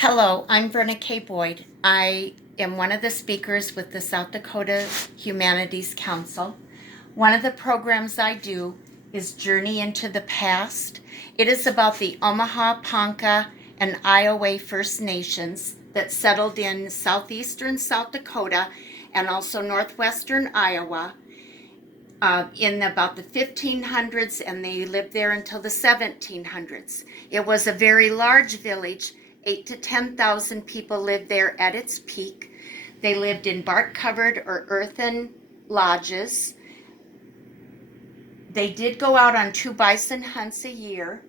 Hello, I'm Verna K. Boyd. I am one of the speakers with the South Dakota Humanities Council. One of the programs I do is Journey into the Past. It is about the Omaha, Ponca, and Iowa First Nations that settled in southeastern South Dakota and also northwestern Iowa in about the 1500s, and they lived there until the 1700s. It was a very large village. 8 to 10,000 people lived there at its peak. They lived in bark-covered or earthen lodges. They did go out on 2 bison hunts a year,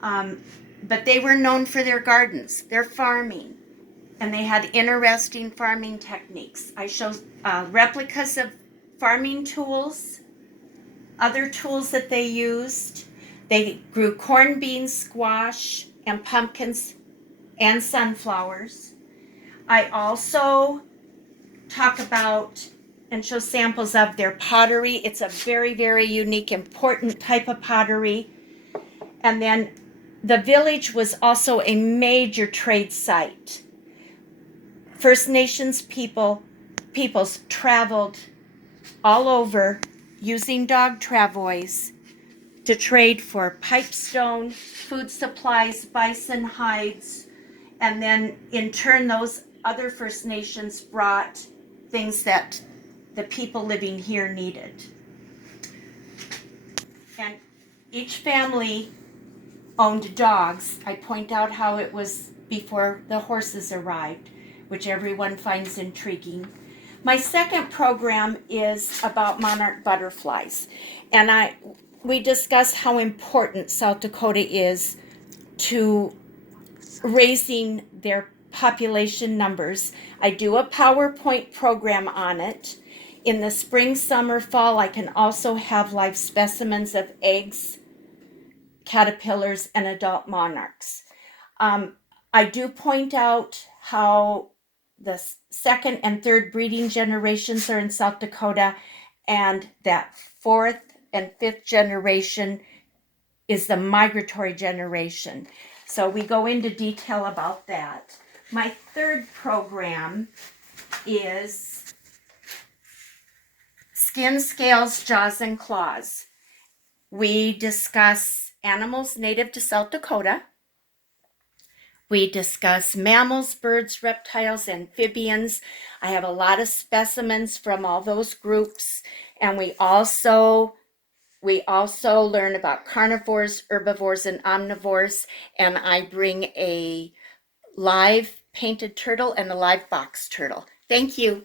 but they were known for their gardens, their farming, and they had interesting farming techniques. I show replicas of farming tools, other tools that they used. They grew corn, beans, squash, and pumpkins and sunflowers. I also talk about and show samples of their pottery. It's a very, very unique, important type of pottery. And then the village was also a major trade site. First Nations peoples traveled all over using dog travois to trade for pipestone, food supplies, bison hides, and then in turn those other First Nations brought things that the people living here needed. And each family owned dogs. I point out how it was before the horses arrived, which everyone finds intriguing. My second program is about monarch butterflies, and we discuss how important South Dakota is to raising their population numbers. I do a PowerPoint program on it. In the spring, summer, fall, I can also have live specimens of eggs, caterpillars, and adult monarchs. I do point out how the second and third breeding generations are in South Dakota, and that fourth and fifth generation is the migratory generation. So we go into detail about that. My third program is Skin, Scales, Jaws, and Claws. We discuss animals native to South Dakota. We discuss mammals, birds, reptiles, amphibians. I have a lot of specimens from all those groups. And we also learn about carnivores, herbivores, and omnivores. And I bring a live painted turtle and a live box turtle. Thank you.